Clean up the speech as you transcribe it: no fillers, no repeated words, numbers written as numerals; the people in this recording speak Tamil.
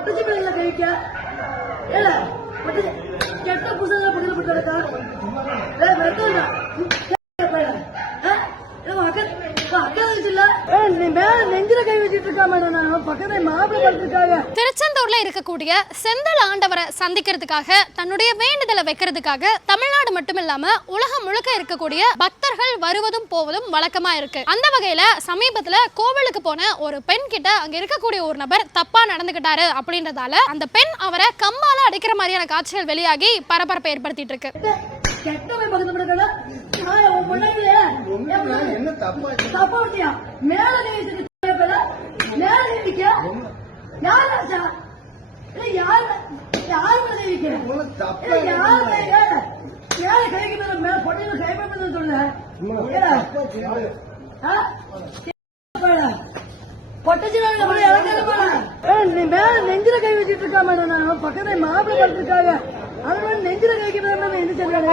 பொட்டச்சி பிள்ளைங்கள கழிக்க ஏல கெட்ட புத்தகம் பக்கத்துல போட்டுருக்கா திருச்செந்தூர்ல இருக்கக்கூடிய செந்தில் ஆண்டவரை சந்திக்கிறதுக்காக தன்னுடைய வேண்டுதலை வைக்கிறதுக்காக தமிழ்நாடு மட்டுமில்லாம உலகம் முழுக்க இருக்கக்கூடிய பக்தர்கள் வருவதும் போவதும் வழக்கமா இருக்கு. அந்த வகையில சமீபத்துல கோவிலுக்கு போன ஒரு பெண் கிட்ட அங்க இருக்கக்கூடிய ஒரு நபர் தப்பா நடந்துகிட்டாரு அப்படின்றதால அந்த பெண் அவரை கம்மால அடிக்கிற மாதிரியான காட்சிகள் வெளியாகி பரபரப்பை ஏற்படுத்திட்டு இருக்கு. என்ன தப்பா மேல நெஞ்சில கை வச்சிட்டு இருக்கா மேடம் பக்கத்துல மாப்பிள்ளை படுத்திருக்காங்க அதனால நெஞ்சில கைக்கு என்ன சொல்றாங்க